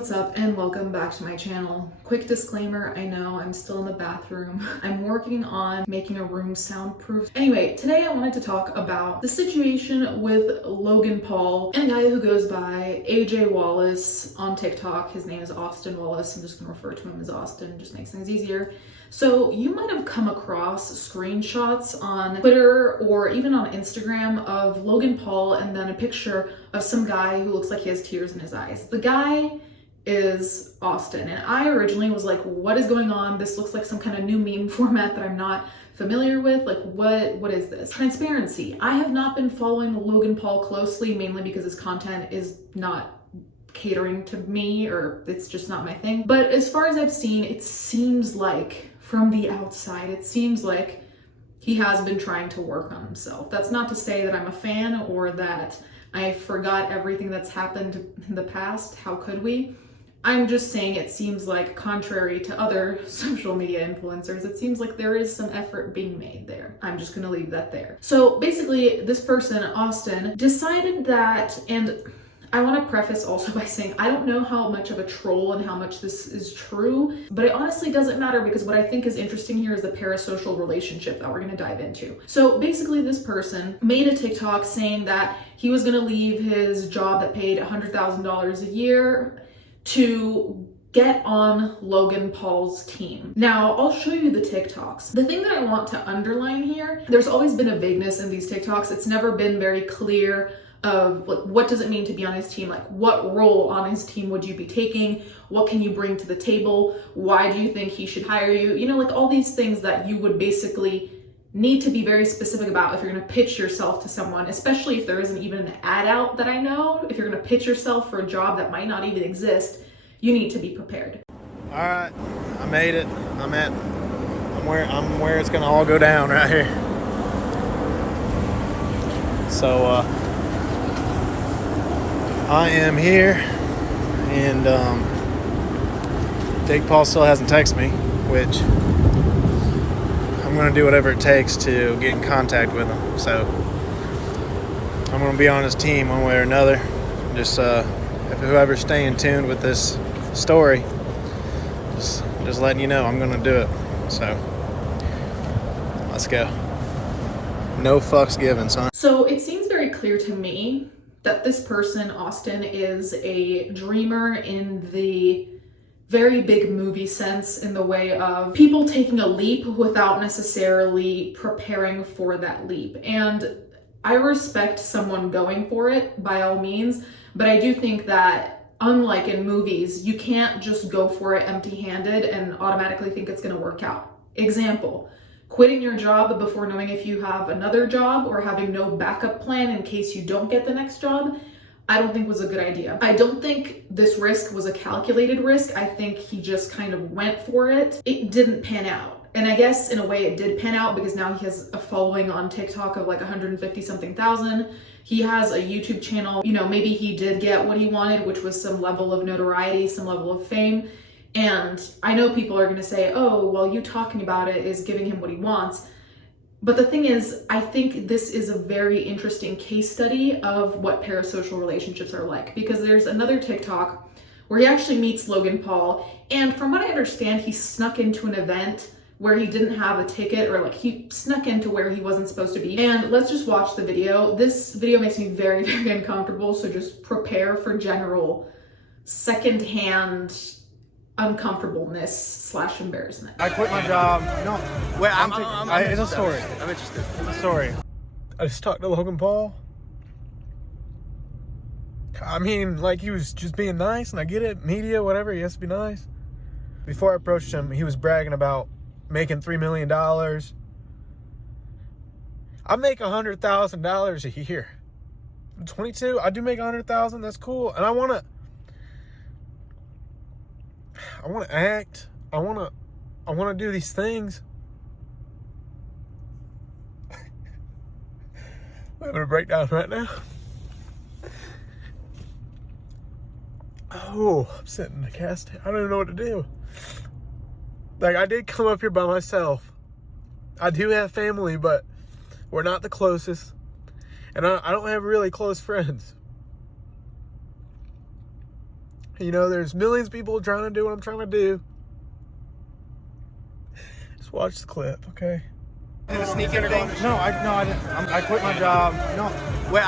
What's up and welcome back to my channel. Quick disclaimer, I know I'm still in the bathroom. I'm working on making a room soundproof. Anyway, today I wanted to talk about the situation with Logan Paul and a guy who goes by AJ Wallace on TikTok. His name is Austin Wallace. I'm just gonna refer to him as Austin, just makes things easier. So you might have come across screenshots on Twitter or even on Instagram of Logan Paul and then a picture of some guy who looks like he has tears in his eyes. The guy is Austin, and I originally was like, what is going on? This looks like some kind of new meme format that I'm not familiar with. Like, what is this? Transparency. I have not been following Logan Paul closely, mainly because his content is not catering to me, or it's just not my thing. But as far as I've seen, it seems like from the outside, it seems like he has been trying to work on himself. That's not to say that I'm a fan or that I forgot everything that's happened in the past. How could we? I'm just saying it seems like, contrary to other social media influencers, it seems like there is some effort being made there. I'm just gonna leave that there. So basically, this person, Austin, decided that, and I want to preface also by saying I don't know how much of a troll and how much this is true, but it honestly doesn't matter because what I think is interesting here is the parasocial relationship that we're going to dive into. So basically, this person made a TikTok saying that he was going to leave his job that paid $100,000 a year to get on Logan Paul's team. Now, I'll show you the TikToks. The thing that I want to underline here, there's always been a vagueness in these TikToks. It's never been very clear of like, what does it mean to be on his team? Like, what role on his team would you be taking? What can you bring to the table? Why do you think he should hire you? You know, like all these things that you would basically need to be very specific about if you're gonna pitch yourself to someone, especially if there isn't even an ad out that I know. If you're gonna pitch yourself for a job that might not even exist, you need to be prepared. All right, I made it. I'm where it's gonna all go down right here. So, I am here, and Jake Paul still hasn't texted me, which I'm going to do whatever it takes to get in contact with him. So I'm going to be on his team one way or another. Just if whoever's staying tuned with this story, just letting you know I'm going to do it. So let's go. No fucks given, son. So it seems very clear to me that this person, Austin, is a dreamer in the very big movie sense, in the way of people taking a leap without necessarily preparing for that leap. And I respect someone going for it by all means, but I do think that unlike in movies, you can't just go for it empty-handed and automatically think it's gonna work out. Example, quitting your job before knowing if you have another job or having no backup plan in case you don't get the next job, I don't think was a good idea. I don't think this risk was a calculated risk. I think he just kind of went for it. It didn't pan out. And I guess in a way it did pan out because now he has a following on TikTok of like 150 something thousand. He has a YouTube channel. You know, maybe he did get what he wanted, which was some level of notoriety, some level of fame. And I know people are going to say, oh, well, you talking about it is giving him what he wants. But the thing is, I think this is a very interesting case study of what parasocial relationships are like, because there's another TikTok where he actually meets Logan Paul. And from what I understand, he snuck into an event where he didn't have a ticket, or like he snuck into where he wasn't supposed to be. And let's just watch the video. This video makes me very, very uncomfortable. So just prepare for general secondhand uncomfortableness / embarrassment. I quit my job. No, wait, it's a story. I'm interested. It's a story. I just talked to Logan Paul. I mean, like, he was just being nice, and I get it. Media, whatever, he has to be nice. Before I approached him, he was bragging about making $3 million. I make $100,000 a year. I'm 22. I do make $100,000. That's cool. And I want to act. I want to do these things. I'm having a breakdown right now. Oh, I'm sitting in the cast. I don't even know what to do. Like, I did come up here by myself. I do have family, but we're not the closest. And I don't have really close friends. You know, there's millions of people trying to do what I'm trying to do. Just watch the clip, okay? Did a sneaking thing? No, I didn't. I quit my job. No, Wait,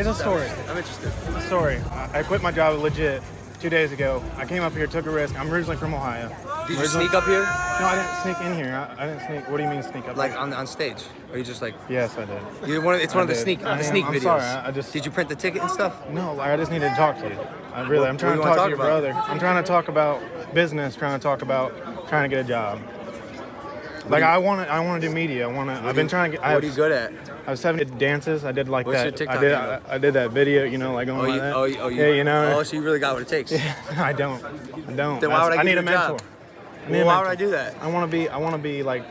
it's a story. I'm interested. It's a story. I quit my job legit 2 days ago. I came up here, took a risk. I'm originally from Ohio. Did you sneak up here? No, I didn't sneak in here. I didn't sneak. What do you mean sneak up? Like here? on stage? Or you just like? Yes, I did. It's one of the sneak I'm videos. sorry. I just. Did you print the ticket and stuff? No, like, I just needed to talk to you. I'm trying to do you talk wanna to your talk about? brother. I'm trying to talk about business. Trying to talk about trying to get a job. Like I want to do media. I've been trying to get. What are you good at? I was 70 dances. I did like What's that. your TikTok I did. handle? I did that video. You know, like going like that. Yeah, you know. Oh, so you really got what it takes. I don't. Then why would I I give need you a a mentor. job? I need a Why would mentor. I do that? I want to be like.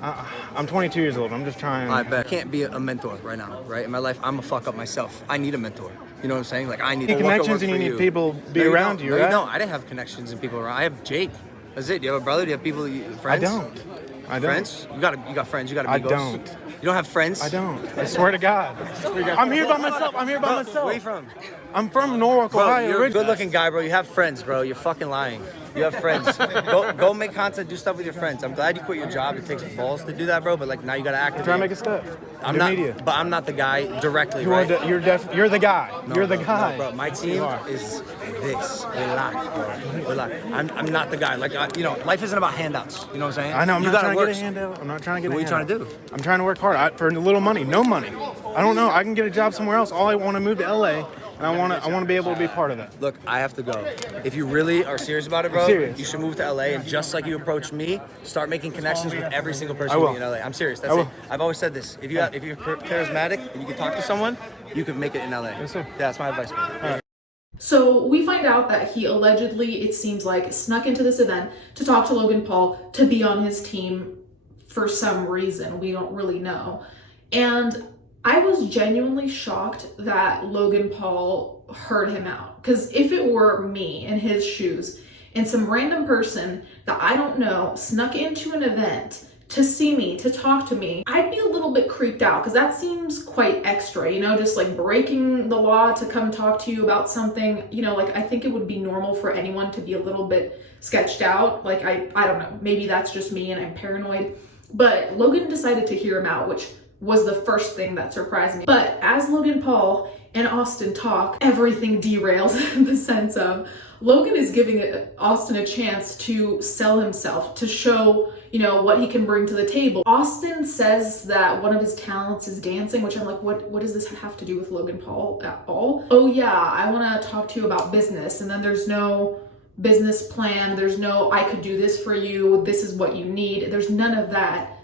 I'm 22 years old. I'm just trying. I bet. I can't be a mentor right now, right? In my life, I'm a fuck up myself. I need a mentor. You know what I'm saying? Like I need connections and you need people be around you, right? No, I didn't have connections and people around. I have Jake. That's it. Do you have a brother? Do you have people? Friends? I don't. Friends? You got friends. You got amigos. I don't. You don't have friends? I don't. I swear to God. I'm here by myself. Where are you from? I'm from Norwalk, Bro, Ohio. you're a good-looking guy, bro. You have friends, bro. You're fucking lying. You have friends. Go make content, do stuff with your friends. I'm glad you quit your job. It takes balls to do that, bro. But like now you gotta act. Try to make a step. I'm Do not. media. But I'm not the guy directly, You are right? you're the guy. No, you're the no, guy. no, bro. My team is this. Relax, bro. Relax. I'm not the guy. Like life isn't about handouts. You know what I'm saying? I know. I'm you not gotta trying to work. get a handout. I'm not trying to get What a are you trying handout. to do? I'm trying to work hard for a little money. No money. I don't know. I can get a job somewhere else. All I want to move to LA, and I want to be able to be part of that. Look, I have to go. If you really are serious about it, bro, serious. you should move to LA and just like you approached me, start making connections with every single person I you will. meet in LA. I'm serious. That's I it. will. I've always said this. If you're charismatic and you can talk to someone, you can make it in LA. Yes, sir. Yeah, that's my advice, bro. So we find out that he allegedly, it seems like, snuck into this event to talk to Logan Paul to be on his team for some reason. We don't really know. And I was genuinely shocked that Logan Paul heard him out. Because if it were me in his shoes and some random person that I don't know snuck into an event to see me, to talk to me, I'd be a little bit creeped out because that seems quite extra, just like breaking the law to come talk to you about something, like I think it would be normal for anyone to be a little bit sketched out. Like, I don't know, maybe that's just me and I'm paranoid, but Logan decided to hear him out, which was the first thing that surprised me. But as Logan Paul and Austin talk, everything derails in the sense of Logan is giving Austin a chance to sell himself, to show, what he can bring to the table. Austin says that one of his talents is dancing, which I'm like, what does this have to do with Logan Paul at all? Oh yeah, I want to talk to you about business. And then there's no business plan. There's no, I could do this for you. This is what you need. There's none of that.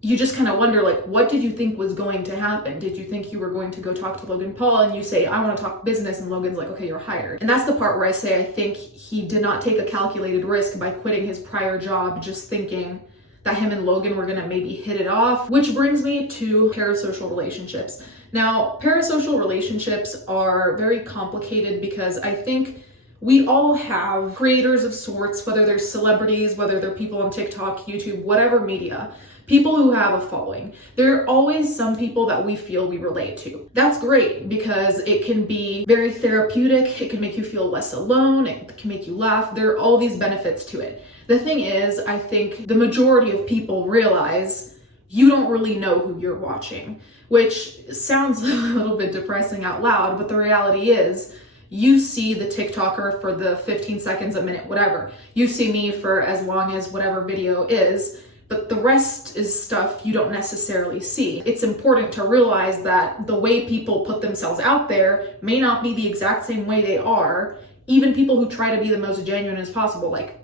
You just kind of wonder, like, what did you think was going to happen? Did you think you were going to go talk to Logan Paul and you say, I want to talk business, and Logan's like, okay, you're hired. And that's the part where I say I think he did not take a calculated risk by quitting his prior job, just thinking that him and Logan were going to maybe hit it off, which brings me to parasocial relationships. Now, parasocial relationships are very complicated because I think we all have creators of sorts, whether they're celebrities, whether they're people on TikTok, YouTube, whatever media, people who have a following. There are always some people that we feel we relate to. That's great because it can be very therapeutic. It can make you feel less alone. It can make you laugh. There are all these benefits to it. The thing is, I think the majority of people realize you don't really know who you're watching, which sounds a little bit depressing out loud, but the reality is, you see the TikToker for the 15 seconds, a minute, whatever. You see me for as long as whatever video is, but the rest is stuff you don't necessarily see. It's important to realize that the way people put themselves out there may not be the exact same way they are. Even people who try to be the most genuine as possible. Like,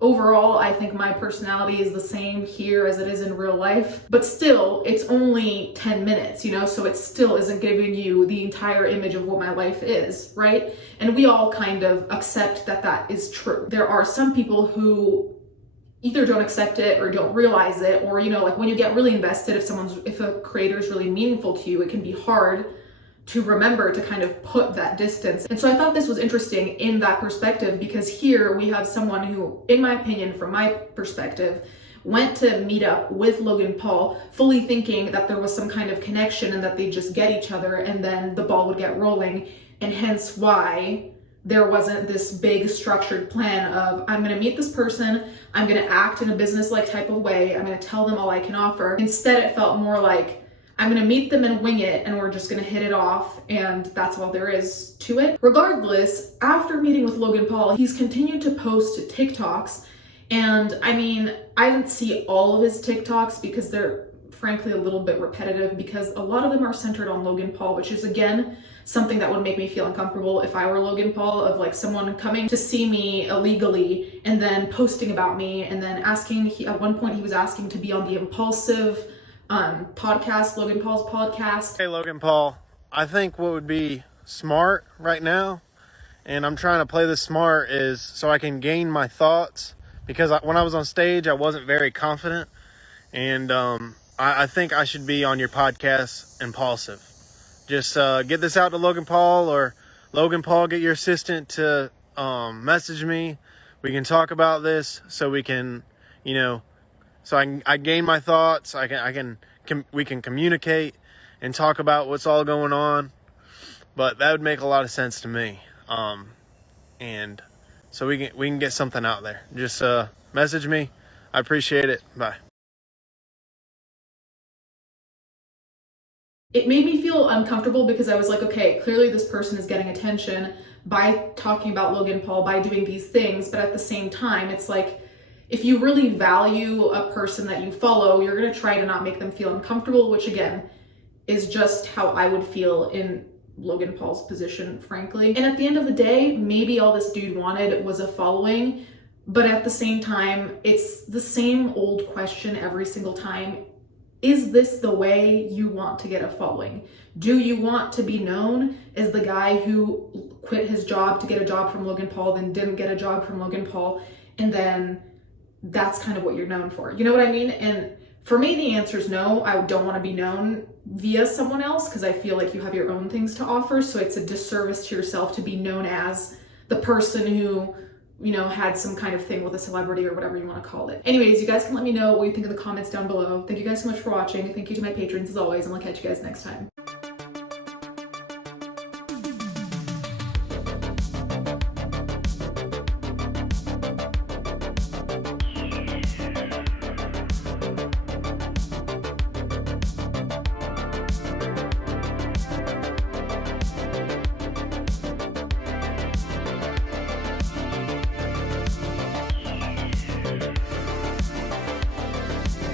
overall, I think my personality is the same here as it is in real life, but still, it's only 10 minutes, so it still isn't giving you the entire image of what my life is, right? And we all kind of accept that that is true. There are some people who either don't accept it or don't realize it, or, like when you get really invested, if a creator is really meaningful to you, it can be hard to remember to kind of put that distance. And so I thought this was interesting in that perspective, because here we have someone who, in my opinion, from my perspective, went to meet up with Logan Paul, fully thinking that there was some kind of connection and that they just get each other and then the ball would get rolling, and hence why there wasn't this big structured plan of, I'm gonna meet this person, I'm gonna act in a business-like type of way, I'm gonna tell them all I can offer. Instead, it felt more like, I'm gonna meet them and wing it, and we're just gonna hit it off, and that's all there is to it. Regardless, after meeting with Logan Paul, he's continued to post TikToks, and I mean, I didn't see all of his TikToks because they're frankly a little bit repetitive, because a lot of them are centered on Logan Paul, which is, again, something that would make me feel uncomfortable if I were Logan Paul, of like someone coming to see me illegally and then posting about me, and then asking, at one point he was asking to be on the Impulsive podcast, Logan Paul's podcast. Hey, Logan Paul, I think what would be smart right now, and I'm trying to play this smart, is so I can gain my thoughts, because when I was on stage, I wasn't very confident, and I think I should be on your podcast, Impulsive. Just get this out to Logan Paul, or Logan Paul, get your assistant to message me. We can talk about this, so we can, so I gain my thoughts. We can communicate and talk about what's all going on. But that would make a lot of sense to me. And so we can get something out there. Just message me. I appreciate it. Bye. It made me feel uncomfortable because I was like, okay, clearly this person is getting attention by talking about Logan Paul, by doing these things. But at the same time, it's like, if you really value a person that you follow, you're going to try to not make them feel uncomfortable, which again is just how I would feel in Logan Paul's position, frankly. And at the end of the day, maybe all this dude wanted was a following, but at the same time, it's the same old question every single time. Is this the way you want to get a following? Do you want to be known as the guy who quit his job to get a job from Logan Paul, then didn't get a job from Logan Paul, and then that's kind of what you're known for? You know what I mean? And for me, the answer is no. I don't want to be known via someone else, because I feel like you have your own things to offer. So it's a disservice to yourself to be known as the person who, had some kind of thing with a celebrity or whatever you want to call it. Anyways, you guys can let me know what you think in the comments down below. Thank you guys so much for watching. Thank you to my patrons as always, and I'll catch you guys next time.